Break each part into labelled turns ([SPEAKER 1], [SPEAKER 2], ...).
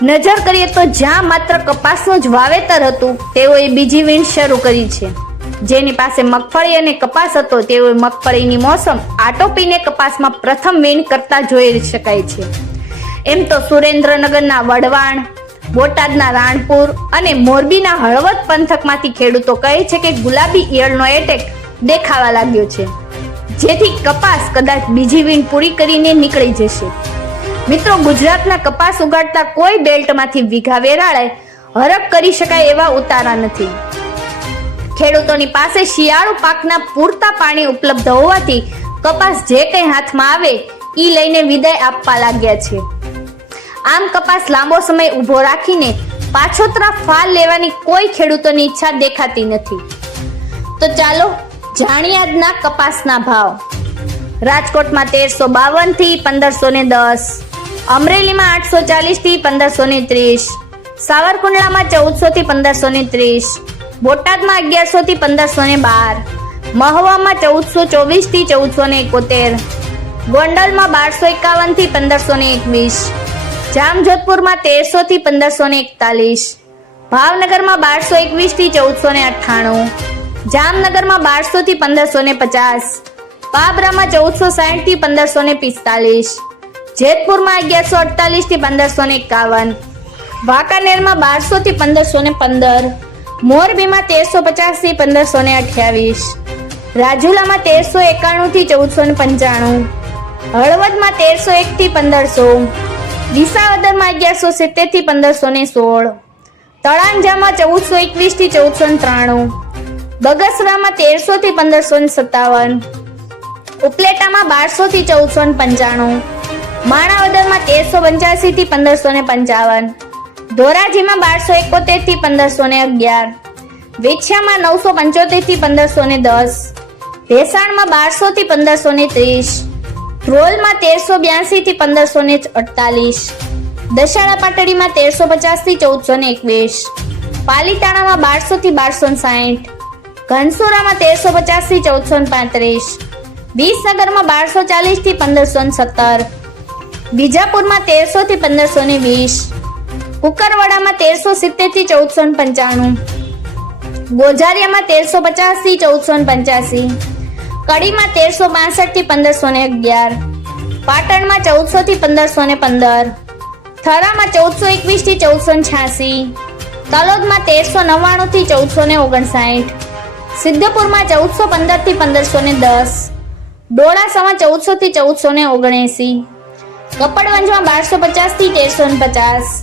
[SPEAKER 1] નજર કરીએ તો જ્યાં માત્ર કપાસનું જ વાવેતર હતું, તેઓએ બીજી વીણ શરૂ કરી છે. જેની પાસે મગફળી અને કપાસ હતો, તેઓએ મગફળીની મોસમ આટોપીને કપાસમાં પ્રથમ વીણ કરતા જોઈ શકાય છે. એમ તો સુરેન્દ્રનગરના વડવાણ, બોટાદના રાણપુર અને મોરબીના હળવદ પંથકમાંથી ખેડૂતો કહે છે કે ગુલાબી ઈયળનો એટેક દેખાવા લાગ્યો છે. જેથી કપાસ કદાચ બીજી વીણ પૂરી કરીને નીકળી જશે. મિત્રો, ગુજરાતના કપાસ ઉગાડતા કોઈ બેલ્ટમાંથી વીઘા વેરાળે હરક કરી શકાય એવા ઉતારા નથી. ખેડૂતોની પાસે શિયાળુ પાકના પૂરતા પાણી ઉપલબ્ધ હોવાથી કપાસ જે કંઈ હાથમાં આવે, ઈ લઈને વિદાય આપવા લાગ્યા છે. આમ કપાસ લાંબો સમય ઊભો રાખીને પાછોતરા ફાલ લેવાની કોઈ ખેડૂતોની ઈચ્છા દેખાતી નથી. તો ચાલો જાણીએ આજના કપાસના ભાવ. રાજકોટમાં તેરસો બાવનથી પંદરસો ને દસ. અમરેલીમાં આઠસો ચાલીસથી પંદરસો ને ત્રીસ. સાવરકુંડલામાં ચૌદસો થી પંદરસો ને ત્રીસ. બોટાદમાં અગિયારસો થી પંદરસો ને બાર. મહુવામાં ચૌદસો ચોવીસથી ચૌદસો ને એકોતેર. ગોંડલમાં બારસો એકાવનથી પંદરસો ને એકવીસ. જામજોધપુરમાં તેરસો થી પંદરસો ને એકતાલીસ. ભાવનગરમાં બારસો એકવીસથી ચૌદસો ને અઠ્ઠાણું. જામનગરમાં બારસો થી પંદરસો ને પચાસ. પાબરામાં ચૌદસો સાઠથી પંદરસો ને પિસ્તાલીસ. જેતપુરમાં અગિયારસો અડતાલીસથી પંદરસો ને એકાવન, વાંકાનેરમાં બારસો થી પંદરસો ને પંદર, મોરબીમાં તેરસો પચાસથી પંદરસો ને અઠ્યાવીસ, રાજુલામાં તેરસો એકાણું થી ચૌદસો ને પંચાણું, હળવદમાં તેરસો એક થી પંદરસો, વિસાવદરમાં અગિયારસો સિત્તેરથી પંદરસો ને સોળ, તળાંજામાં ચૌદસો એકવીસથી ચૌદસો ને ત્રાણું, બગસરામાં તેરસો થી પંદરસો ને સત્તાવન, ઉપલેટામાં બારસો થી ચૌદસો ને પંચાણું માણાવદરમાં તેરસો પંચ્યાસી થી પંદરસો ને પંચાવન. ધોરાજીમાં બારસો એકોતેરથી પંદરસો ને અગિયાર. વેછિયામાં નવસો પંચોતેરથી પંદરસો ને દસ. ભેસાણમાં બારસો થી પંદરસો ને ત્રીસ. ધ્રોલમાં તેરસો બ્યાસી થી પંદરસો ને અડતાલીસ. દશાળા પાટડીમાં તેરસો પચાસથી ચૌદસો ને એકવીસ. પાલીતાણામાં બારસો થી બારસો ને સાહીઠ. ઘનસુરામાં તેરસો પચાસથી ચૌદસો ને પાંત્રીસ. વિસનગરમાં બારસો ચાલીસથી પંદરસો ને સત્તર. બીજાપુરમાં તેરસો થી પંદરસો ને વીસ. કુકરવાડામાં તેરસો સિત્તેરથી ચૌદસો ને પંચાણું. ગોઝારિયામાં તેરસો પચાસથી ચૌદસો ને પંચ્યાસી. કડીમાં તેરસો બાસઠથી પંદરસો ને અગિયાર. પાટણમાં ચૌદસો થી પંદરસો ને પંદર. થરામાં ચૌદસો એકવીસથી ચૌદસો ને છ્યાસી. તલોદમાં તેરસો નવ્વાણું થી ચૌદસો ને ઓગણસાઠ. સિદ્ધપુરમાં ચૌદસો પંદરથી પંદરસો ને દસ. ડોળાસામાં ચૌદસો થી ચૌદસો ને ઓગણએસી. કપડવંજમાં બારસો પચાસથી તેરસો પચાસ.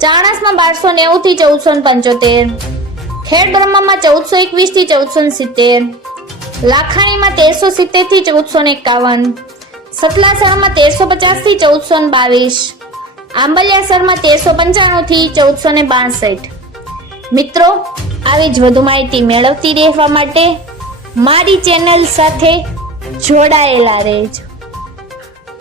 [SPEAKER 1] ચાણસમાં બારસો નેવું થી ચૌદસો પંચોતેર. ખેડ બ્રહ્મામાં ચૌદસો એકવીસથી ચૌદસો સિત્તેર. લાખાણીમાં તેરસો સિત્તેરથી ચૌદસો એકાવન. સતલાસણમાં તેરસો પચાસથી ચૌદસો બાવીસ. આંબલિયાસરમાં તેરસો પંચાણું થી ચૌદસો ને બાસઠ. મિત્રો, આવી જ વધુ માહિતી મેળવતી રહેવા માટે મારી ચેનલ સાથે જોડાયેલા રહેજો.